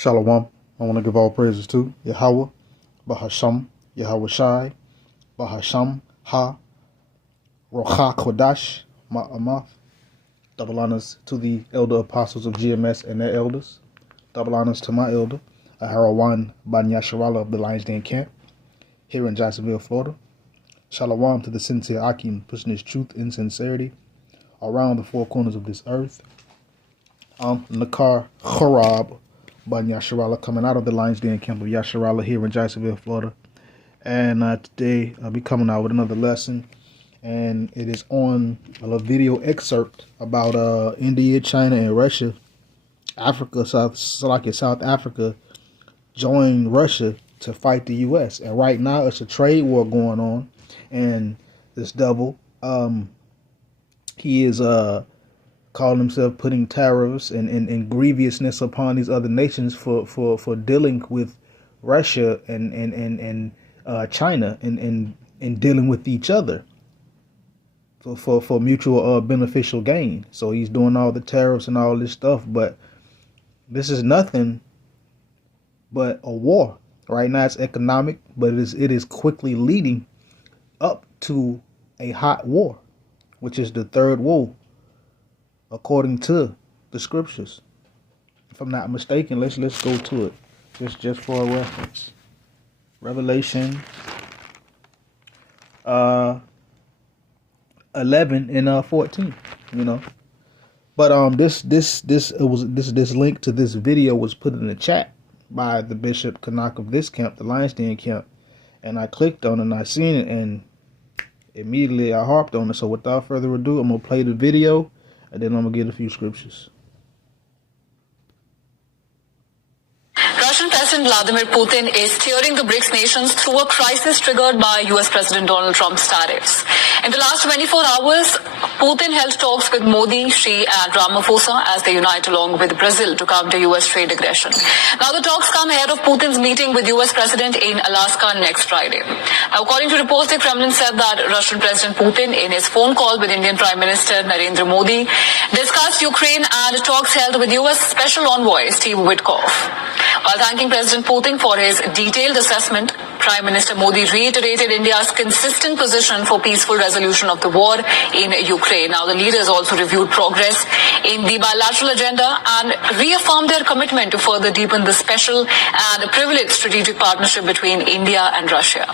Shalom. I want to give all praises to Yahweh, Bahasham, Yahweh Shai, Bahasham, Ha, Rocha Kodash, Ma'amath. Double honors to the elder apostles of GMS and their elders. Double honors to my elder, Aharawan Ban Yasharala of the Lions Den Camp, here in Jacksonville, Florida. Shalom to the sincere Akim, pushing his truth and sincerity around the four corners of this earth. I'm Nakar Kharab Ban Yasharala, coming out of the Lions Den Camp of Yasharala here in Jacksonville, Florida. And today I'll be coming out with another lesson. And it is on a little video excerpt about India, China, and Russia. South Africa joined Russia to fight the U.S. And right now it's a trade war going on. And this devil, he is calling himself putting tariffs and grievousness upon these other nations for dealing with Russia and China and dealing with each other for mutual beneficial gain. So he's doing all the tariffs and all this stuff, but this is nothing but a war. Right now it's economic, but it is quickly leading up to a hot war, which is the third woe, according to the scriptures. If I'm not mistaken, let's go to it, just for a reference. Revelation 11 and 14, you know. But this link to this video was put in the chat by the Bishop Canuck of this camp, the Lions Den camp, and I clicked on it and I seen it, and immediately I harped on it. So without further ado, I'm gonna play the video and then I'm gonna get a few scriptures. Russian President Vladimir Putin is steering the BRICS nations through a crisis triggered by US President Donald Trump's tariffs. In the last 24 hours, Putin held talks with Modi, Xi and Ramaphosa as they unite along with Brazil to counter US trade aggression. Now the talks come ahead of Putin's meeting with US President in Alaska next Friday. Now, according to reports, the Kremlin said that Russian President Putin, in his phone call with Indian Prime Minister Narendra Modi, discussed Ukraine and talks held with US Special Envoy Steve Witkoff. While thanking President Putin for his detailed assessment, Prime Minister Modi reiterated India's consistent position for peaceful resolution of the war in Ukraine. Now, the leaders also reviewed progress in the bilateral agenda and reaffirmed their commitment to further deepen the special and privileged strategic partnership between India and Russia.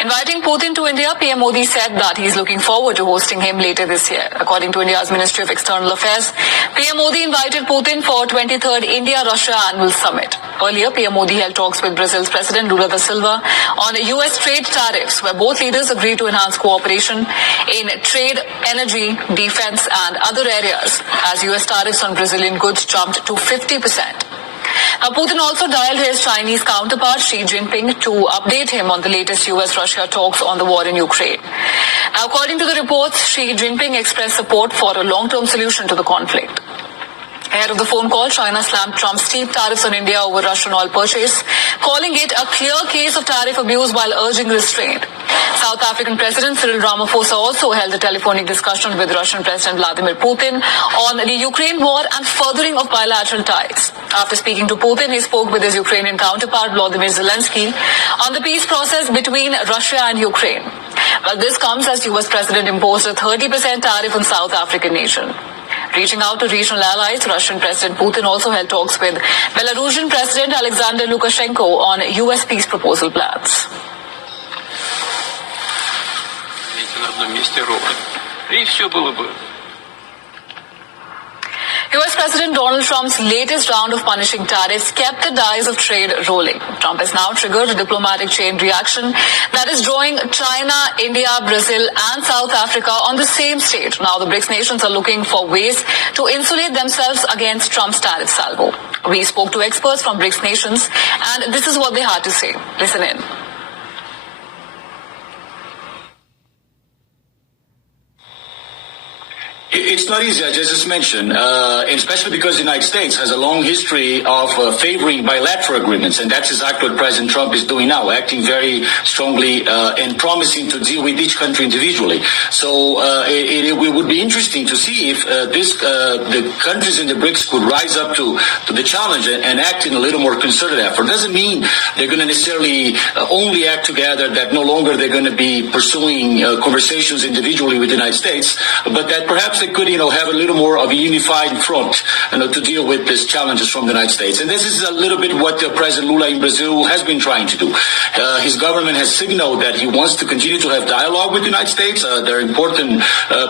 Inviting Putin to India, PM Modi said that he is looking forward to hosting him later this year. According to India's Ministry of External Affairs, PM Modi invited Putin for 23rd India-Russia Annual Summit. Earlier, PM Modi held talks with Brazil's President Lula da Silva on US trade tariffs, where both leaders agreed to enhance cooperation in trade, energy, defense and other areas, as US tariffs on Brazilian goods jumped to 50%. Now, Putin also dialed his Chinese counterpart Xi Jinping to update him on the latest US-Russia talks on the war in Ukraine. Now, according to the reports, Xi Jinping expressed support for a long-term solution to the conflict. Ahead of the phone call, China slammed Trump's steep tariffs on India over Russian oil purchase, calling it a clear case of tariff abuse while urging restraint. South African President Cyril Ramaphosa also held a telephonic discussion with Russian President Vladimir Putin on the Ukraine war and furthering of bilateral ties. After speaking to Putin, he spoke with his Ukrainian counterpart Volodymyr Zelensky on the peace process between Russia and Ukraine. Well, this comes as US President imposed a 30% tariff on South African nation. Reaching out to regional allies, Russian President Putin also held talks with Belarusian President Alexander Lukashenko on US peace proposal plans. US President Donald Trump's latest round of punishing tariffs kept the dice of trade rolling. Trump has now triggered a diplomatic chain reaction that is drawing China, India, Brazil and South Africa on the same stage. Now the BRICS nations are looking for ways to insulate themselves against Trump's tariff salvo. We spoke to experts from BRICS nations and this is what they had to say. Listen in. It's not easy, as I just mentioned, especially because the United States has a long history of favoring bilateral agreements, and that's exactly what President Trump is doing now, acting very strongly and promising to deal with each country individually. So it would be interesting to see if the countries in the BRICS could rise up to the challenge and act in a little more concerted effort. Doesn't mean they're going to necessarily only act together, that no longer they're going to be pursuing conversations individually with the United States, but that perhaps they could, have a little more of a unified front, to deal with these challenges from the United States. And this is a little bit what President Lula in Brazil has been trying to do. His government has signaled that he wants to continue to have dialogue with the United States. There are important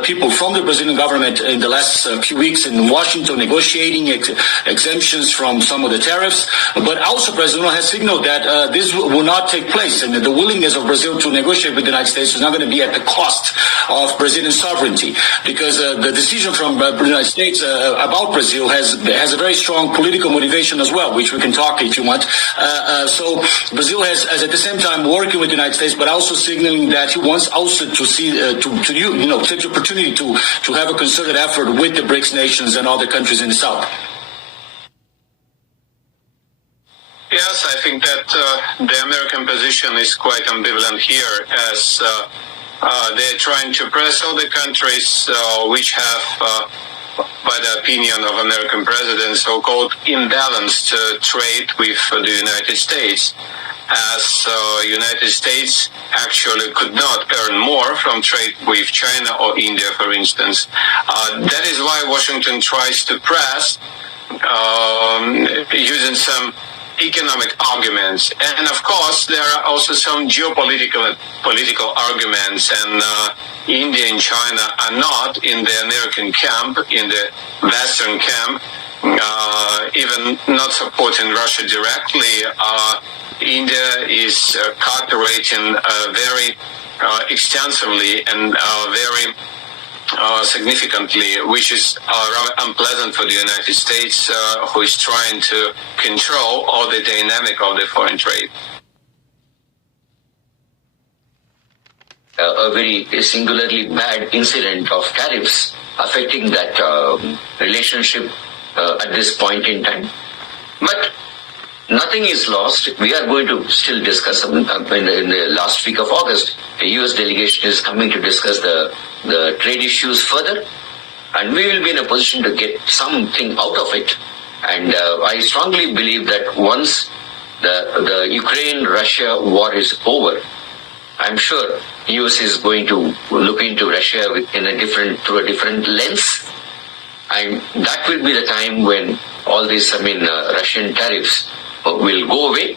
people from the Brazilian government in the last few weeks in Washington negotiating exemptions from some of the tariffs. But also President Lula has signaled that this will not take place, and that the willingness of Brazil to negotiate with the United States is not going to be at the cost of Brazilian sovereignty, because the decision from the United States about Brazil has a very strong political motivation as well, which we can talk if you want. So Brazil has at the same time working with the United States, but also signaling that he wants also to see take the opportunity to have a concerted effort with the BRICS nations and other countries in the South. Yes, I think that the American position is quite ambivalent here, as they're trying to press all the countries which have, by the opinion of American presidents, so-called imbalanced trade with the United States, as United States actually could not earn more from trade with China or India, for instance. That is why Washington tries to press using some economic arguments, and of course there are also some political arguments, and India and China are not in the American camp, in the Western camp, even not supporting Russia directly. India is cooperating very extensively and very significantly, which is rather unpleasant for the United States, who is trying to control all the dynamic of the foreign trade. A very singularly bad incident of tariffs affecting that relationship at this point in time. But nothing is lost. We are going to still discuss in the last week of August. The U.S. delegation is coming to discuss the trade issues further, and we will be in a position to get something out of it. And I strongly believe that once the Ukraine-Russia war is over, I'm sure U.S. is going to look into Russia through a different lens, and that will be the time when all these, Russian tariffs will go away.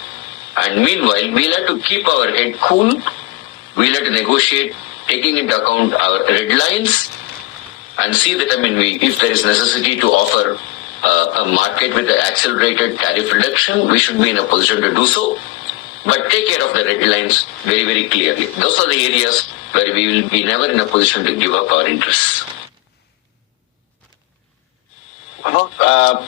And meanwhile, we'll have to keep our head cool. We'll have to negotiate, taking into account our red lines, and see that, if there is necessity to offer a market with an accelerated tariff reduction, we should be in a position to do so. But take care of the red lines very, very clearly. Those are the areas where we will be never in a position to give up our interests. Well,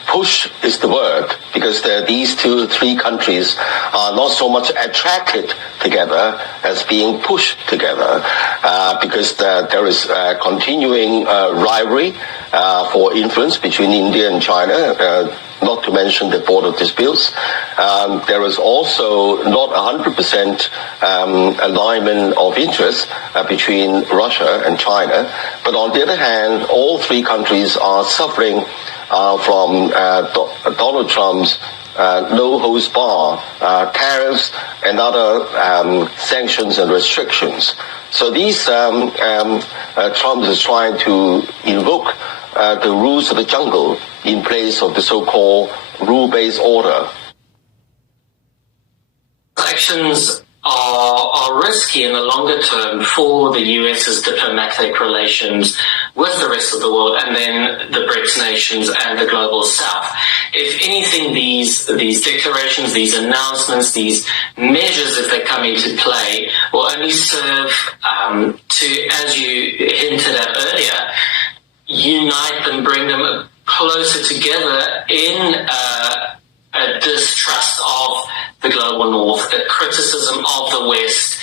push is the word, because these three countries are not so much attracted together as being pushed together, because there is continuing rivalry for influence between India and China, not to mention the border disputes. There is also not 100% alignment of interest between Russia and China. But on the other hand, all three countries are suffering from Donald Trump's no-holds-bar tariffs and other sanctions and restrictions. So these Trump is trying to invoke the rules of the jungle in place of the so-called rule-based order. Actions are risky in the longer term for the US's diplomatic relations with the rest of the world, and then the BRICS nations and the global South. If anything, these declarations, these announcements, these measures, if they come into play, will only serve to, as you hinted at earlier, unite them, bring them closer together in a distrust of the global north, a criticism of the West,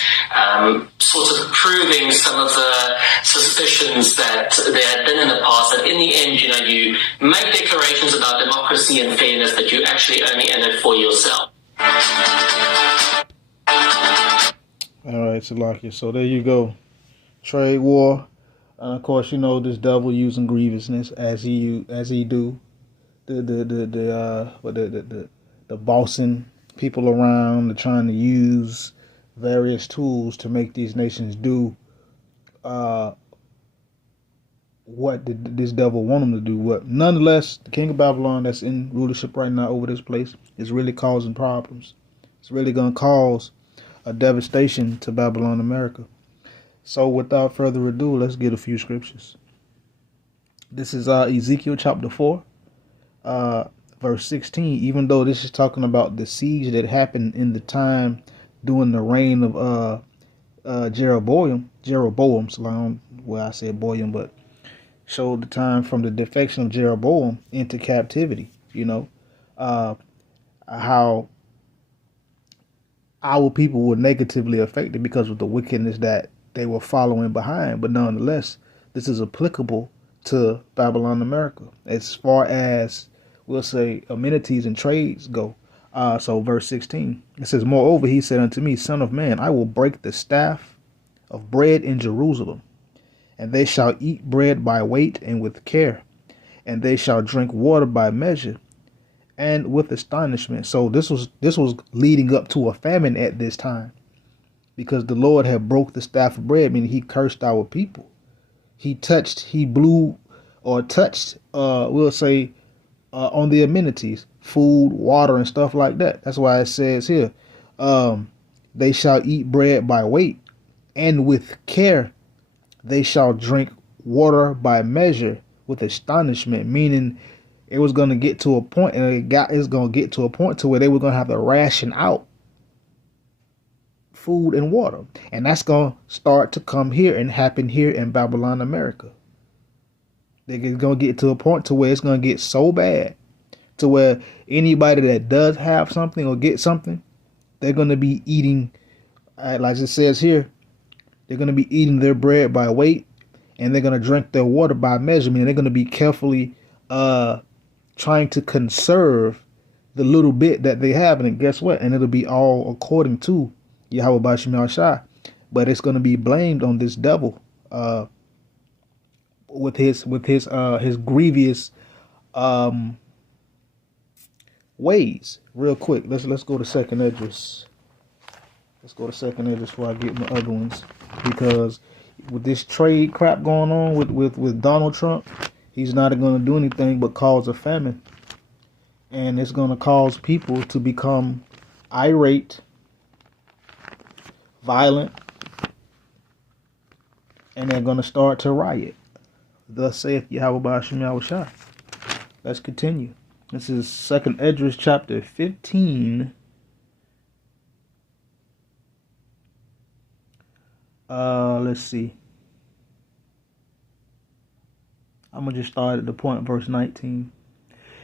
sort of proving some of the suspicions that there had been in the past, that in the end, you make declarations about democracy and fairness, but you're actually only in it for yourself. All right, Salakia. So there you go. Trade war. Of course, this devil using grievousness as he do. The bossing people around, the trying to use various tools to make these nations do what did this devil want them to do. What, nonetheless, the king of Babylon that's in rulership right now over this place is really causing problems. It's really going to cause a devastation to Babylon, America. So without further ado, let's get a few scriptures. This is Ezekiel chapter 4, verse 16. Even though this is talking about the siege that happened in the time during the reign of Jeroboam, well, I said Boyum, but showed the time from the defection of Jeroboam into captivity. How our people were negatively affected because of the wickedness that they were following behind. But nonetheless, this is applicable to Babylon, America, as far as, we'll say, amenities and trades go. So verse 16, it says, moreover, he said unto me, Son of man, I will break the staff of bread in Jerusalem, and they shall eat bread by weight and with care, and they shall drink water by measure and with astonishment. So this was leading up to a famine at this time, because the Lord had broke the staff of bread, meaning he cursed our people. He blew or touched, we'll say, on the amenities, food, water, and stuff like that. That's why it says here, they shall eat bread by weight, and with care they shall drink water by measure with astonishment, meaning it was going to get to a point, and it's going to get to a point to where they were going to have to ration out food and water. And that's going to start to come here and happen here in Babylon, America. They're going to get to a point to where it's going to get so bad to where anybody that does have something or get something, they're going to be eating, like it says here, they're going to be eating their bread by weight, and they're going to drink their water by measurement. They're going to be carefully trying to conserve the little bit that they have. And guess what? And it'll be all according to Yahweh Bashim Yahshai. But it's going to be blamed on this devil with his grievous ways. Real quick, let's go to second Esdras. Let's go to second Esdras before I get my other ones, because with this trade crap going on with Donald Trump, he's not going to do anything but cause a famine, and it's going to cause people to become irate, violent, and they're going to start to riot. Thus saith Yahweh Ba'ashim Yahushua. Let's continue. This is 2nd Esdras chapter 15. Let's see. I'm going to just start at the point, verse 19.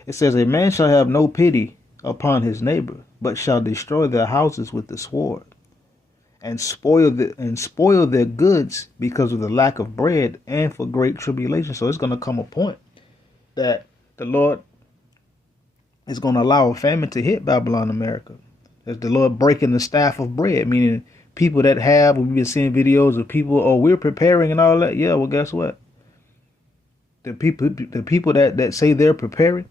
It says, a man shall have no pity upon his neighbor, but shall destroy their houses with the sword, and spoil their goods because of the lack of bread and for great tribulation. So it's going to come a point that the Lord is going to allow a famine to hit Babylon, America. As the Lord breaking the staff of bread, meaning people that have, we've been seeing videos of people, oh, we're preparing and all that. Yeah, well, guess what? The people that say they're preparing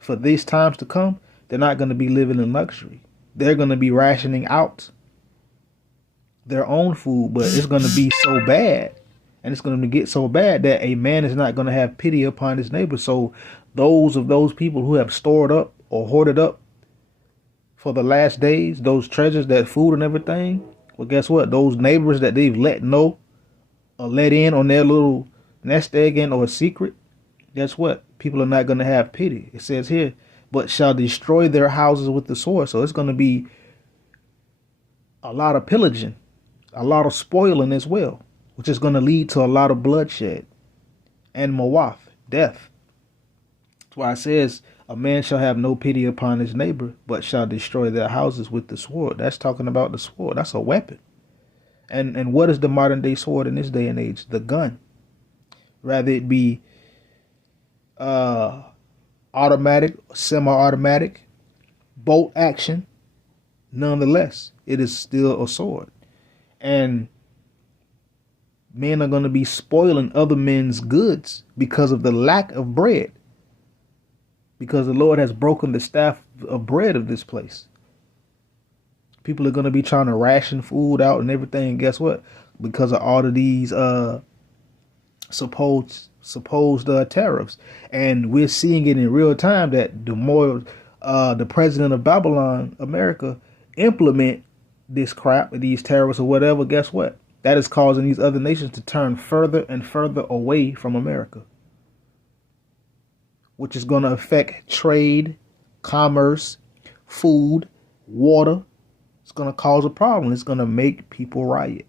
for these times to come, they're not going to be living in luxury. They're going to be rationing out their own food, but it's going to be so bad, and it's going to get so bad that a man is not going to have pity upon his neighbor. So those people who have stored up or hoarded up for the last days, those treasures, that food and everything, well, guess what? Those neighbors that they've let know or let in on their little nest egg or a secret, guess what? People are not going to have pity. It says here, but shall destroy their houses with the sword. So it's going to be a lot of pillaging, a lot of spoiling as well, which is going to lead to a lot of bloodshed and mawath, death. That's why it says, a man shall have no pity upon his neighbor, but shall destroy their houses with the sword. That's talking about the sword. That's a weapon. And what is the modern day sword in this day and age? The gun. Rather it be automatic, semi-automatic, bolt action, nonetheless, it is still a sword. And men are going to be spoiling other men's goods because of the lack of bread. Because the Lord has broken the staff of bread of this place. People are going to be trying to ration food out and everything. And guess what? Because of all of these supposed tariffs. And we're seeing it in real time that the more the president of Babylon, America, implement this crap, these tariffs or whatever, guess what? That is causing these other nations to turn further and further away from America, which is going to affect trade, commerce, food, water. It's going to cause a problem. It's going to make people riot.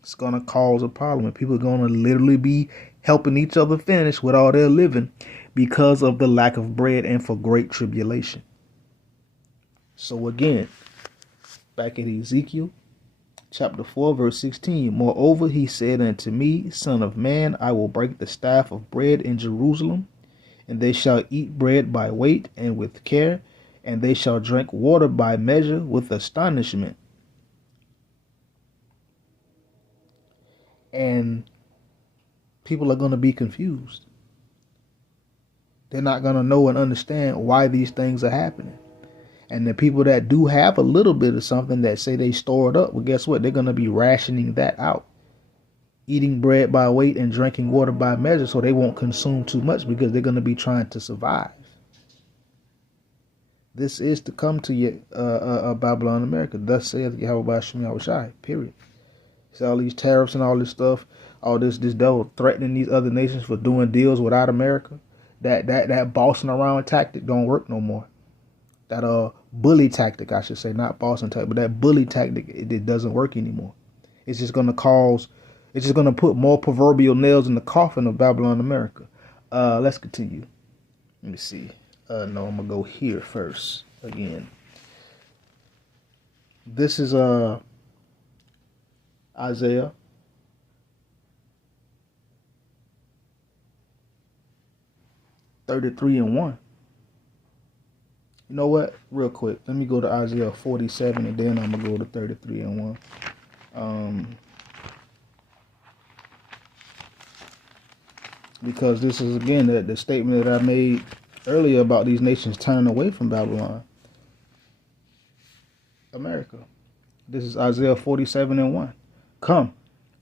It's going to cause a problem. And people are going to literally be helping each other finish with all their living because of the lack of bread and for great tribulation. So again, back at Ezekiel chapter 4, verse 16. Moreover, he said unto me, Son of man, I will break the staff of bread in Jerusalem, and they shall eat bread by weight and with care, and they shall drink water by measure with astonishment. And people are going to be confused. They're not going to know and understand why these things are happening. And the people that do have a little bit of something that say they store it up, well, guess what? They're going to be rationing that out. Eating bread by weight and drinking water by measure so they won't consume too much because they're going to be trying to survive. This is to come to you, Babylon, America. Thus saith Yahweh Shem Yahushai, period. See all these tariffs and all this stuff, all this devil threatening these other nations for doing deals without America. That bossing around tactic don't work no more. That bully tactic, I should say, not bossing tactic, but that bully tactic, it doesn't work anymore. It's just going to put more proverbial nails in the coffin of Babylon, America. Let's continue. Let me see. No, I'm going to go here first again. This is Isaiah. (33:1). You know what? Real quick, let me go to Isaiah 47 and then I'm going to go to 33:1. Because this is, again, the statement that I made earlier about these nations turning away from Babylon, America. This is Isaiah 47:1. Come,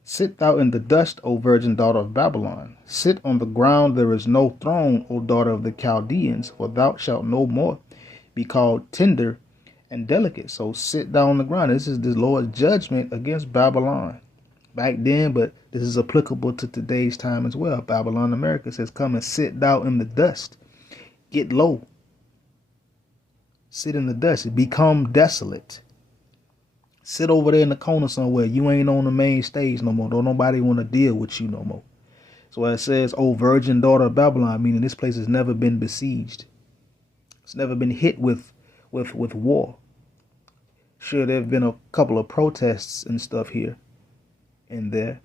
sit thou in the dust, O virgin daughter of Babylon. Sit on the ground, there is no throne, O daughter of the Chaldeans, for thou shalt no more be called tender and delicate. So sit down on the ground. This is the Lord's judgment against Babylon back then, but this is applicable to today's time as well. Babylon, America says, come and sit down in the dust. Get low. Sit in the dust. Become desolate. Sit over there in the corner somewhere. You ain't on the main stage no more. Don't nobody want to deal with you no more. So it says, O virgin daughter of Babylon, meaning this place has never been besieged. It's never been hit with war. Sure, there have been a couple of protests and stuff here and there,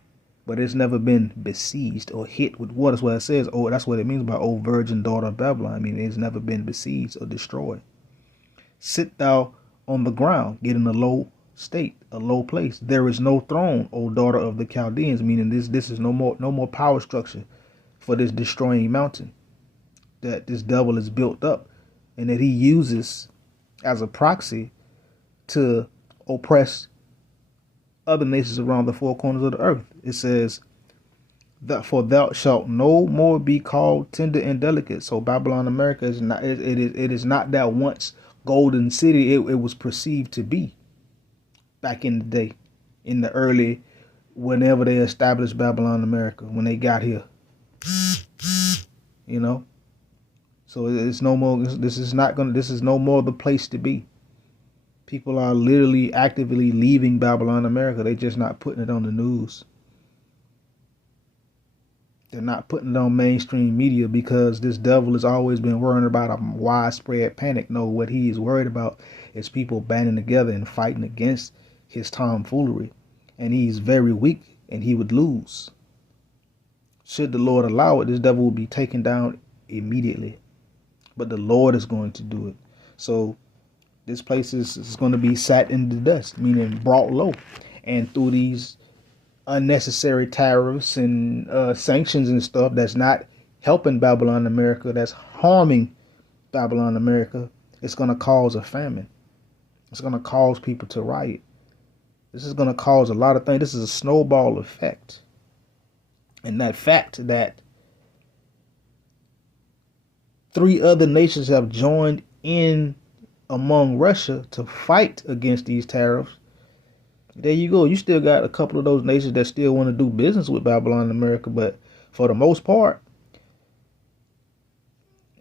but it's never been besieged or hit with war. That's what it says. Oh, that's what it means by O virgin daughter of Babylon. I mean, it's never been besieged or destroyed. Sit thou on the ground, get in a low state, a low place. There is no throne, O daughter of the Chaldeans, meaning this is no more power structure for this destroying mountain that this devil is built up and that he uses as a proxy to oppress other nations around the four corners of the earth. It says that for thou shalt no more be called tender and delicate. So Babylon, America is not. It is not that once golden city it was perceived to be back in the day, in the early, whenever they established Babylon, America, when they got here. You know. So it's no more. This is no more the place to be. People are literally actively leaving Babylon, America. They're just not putting it on the news. They're not putting it on mainstream media because this devil has always been worrying about a widespread panic. No, what he is worried about is people banding together and fighting against his tomfoolery. And he's very weak and he would lose. Should the Lord allow it, this devil will be taken down immediately. But the Lord is going to do it. So this place is going to be sat in the dust, meaning brought low. And through these unnecessary tariffs and sanctions and stuff that's not helping Babylon America, that's harming Babylon America, it's going to cause a famine. It's going to cause people to riot. This is going to cause a lot of things. This is a snowball effect. And that fact that 3 other nations have joined in among Russia to fight against these tariffs, there you go. You still got a couple of those nations that still want to do business with Babylon America, but for the most part,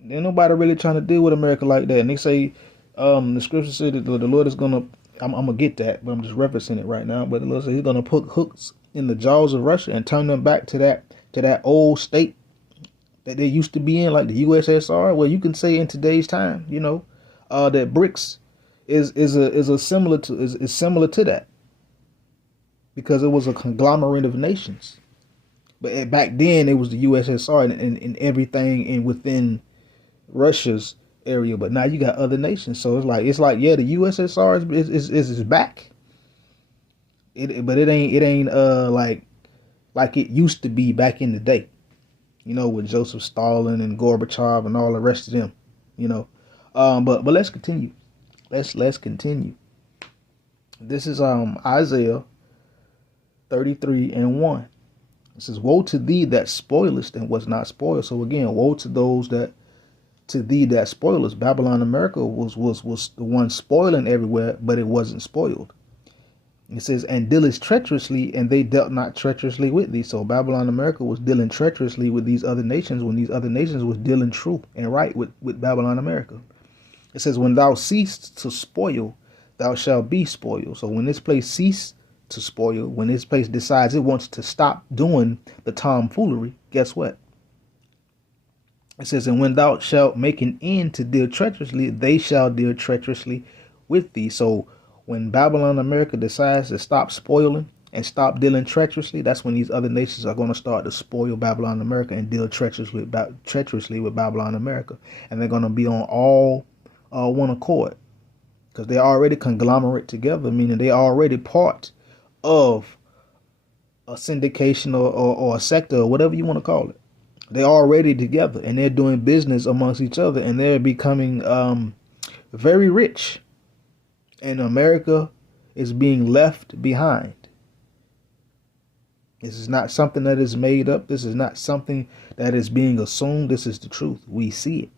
ain't nobody really trying to deal with America like that. And they say, the scripture said that the Lord is going to, I'm going to get that, but I'm just referencing it right now. But the Lord said he's going to put hooks in the jaws of Russia and turn them back to that old state that they used to be in, like the USSR. Well, you can say in today's time, that BRICS is similar to that. Because it was a conglomerate of nations. But back then, it was the USSR and everything within Russia's area. But now you got other nations. So it's like the USSR is back. But it ain't like it used to be back in the day. With Joseph Stalin and Gorbachev and all the rest of them. But let's continue. Let's continue. This is Isaiah 33:1. It says, "Woe to thee that spoilest and was not spoiled." So again, woe to thee that spoilest. Babylon America was the one spoiling everywhere, but it wasn't spoiled. It says, "And dealest treacherously, and they dealt not treacherously with thee." So Babylon America was dealing treacherously with these other nations when these other nations was dealing true and right with Babylon America. It says, "When thou ceased to spoil, thou shalt be spoiled." So when this place ceased to spoil, when this place decides it wants to stop doing the tomfoolery, guess what? It says, "And when thou shalt make an end to deal treacherously, they shall deal treacherously with thee." So when Babylon America decides to stop spoiling and stop dealing treacherously, that's when these other nations are going to start to spoil Babylon America and deal treacherously with Babylon America. And they're going to be on all one accord because they're already conglomerate together, meaning they're already part of a syndication or a sector or whatever you want to call it. They're already together and they're doing business amongst each other and they're becoming very rich. And America is being left behind. This is not something that is made up. This is not something that is being assumed. This is the truth. We see it.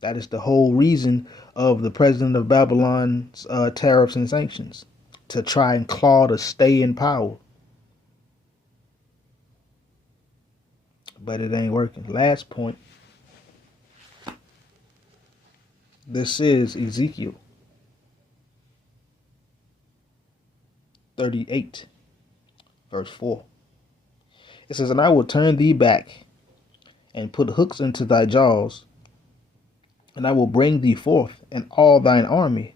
That is the whole reason of the president of Babylon's tariffs and sanctions, to try and claw to stay in power. But it ain't working. Last point. This is Ezekiel 38, verse 4. It says, "And I will turn thee back and put hooks into thy jaws, and I will bring thee forth, and all thine army,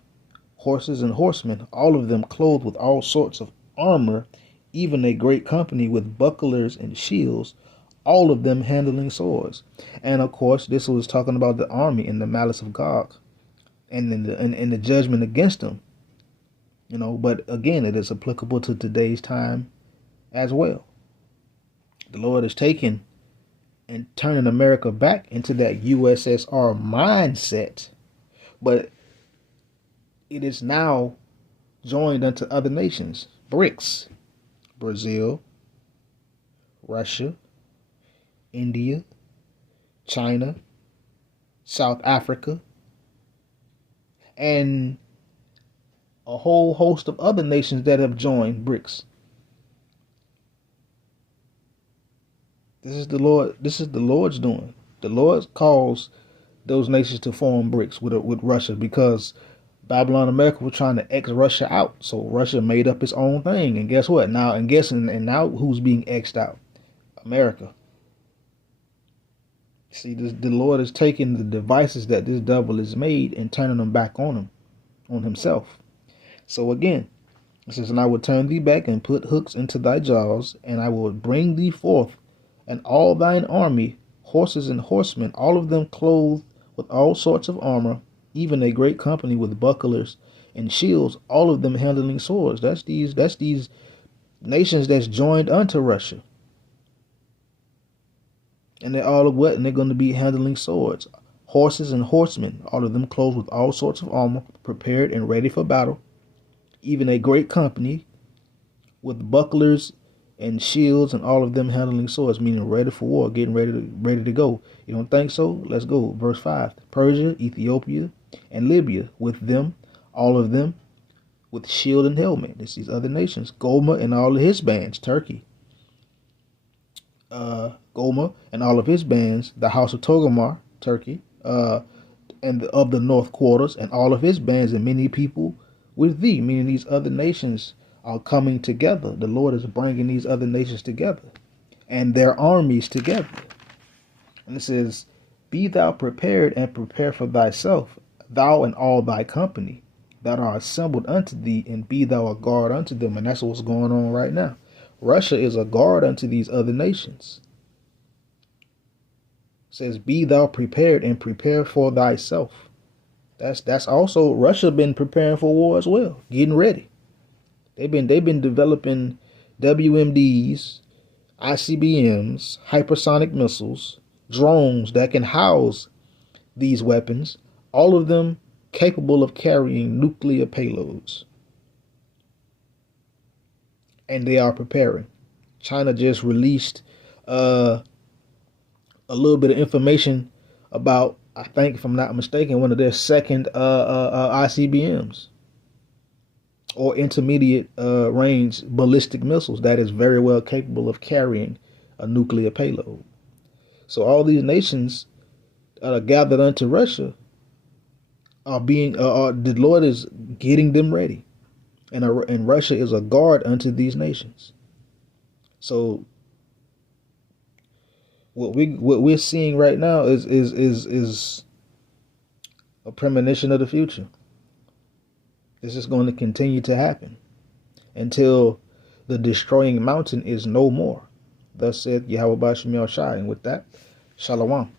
horses and horsemen, all of them clothed with all sorts of armor, even a great company with bucklers and shields, all of them handling swords." And of course, this was talking about the army and the malice of Gog and the judgment against them. But again, it is applicable to today's time as well. The Lord is taking and turning America back into that USSR mindset, but it is now joined unto other nations. BRICS: Brazil, Russia, India, China, South Africa, and a whole host of other nations that have joined BRICS. This is the Lord's doing. The Lord calls those nations to form BRICS with Russia because Babylon America was trying to X Russia out, so Russia made up its own thing. And guess what? Now who's being X'd out? America. See, the Lord is taking the devices that this devil has made and turning them back on him, on himself. So again, it says, and I will turn thee back and put hooks into thy jaws, and I will bring thee forth, and all thine army, horses and horsemen, all of them clothed with all sorts of armor, even a great company with bucklers and shields, all of them handling swords. That's these nations that's joined unto Russia. And they're all of what? And they're going to be handling swords. Horses and horsemen, all of them clothed with all sorts of armor, prepared and ready for battle. Even a great company with bucklers and shields, and all of them handling swords, meaning ready for war, getting ready to go. You don't think so? Let's go. Verse 5. Persia, Ethiopia, and Libya, with them, all of them, with shield and helmet. It's these other nations. Gomer and all of his bands. Turkey. Gomer and all of his bands. The house of Togarmah, Turkey, and of the north quarters, and all of his bands, and many people with thee, meaning these other nations are coming together. The Lord is bringing these other nations together and their armies together. And it says, be thou prepared and prepare for thyself, thou and all thy company that are assembled unto thee, and be thou a guard unto them. And that's what's going on right now. Russia is a guard unto these other nations. It says, be thou prepared and prepare for thyself. That's also Russia been preparing for war as well, getting ready. They've been developing WMDs, ICBMs, hypersonic missiles, drones that can house these weapons, all of them capable of carrying nuclear payloads. And they are preparing. China just released a little bit of information about, I think, if I'm not mistaken, one of their second ICBMs, or intermediate range ballistic missiles that is very well capable of carrying a nuclear payload. So all these nations that are gathered unto Russia are being, the Lord is getting them ready, and Russia is a guard unto these nations. So what we're seeing right now is a premonition of the future. This is going to continue to happen until the destroying mountain is no more. Thus saith Yahweh Ba'Shem Yahushai. And with that, Shalom.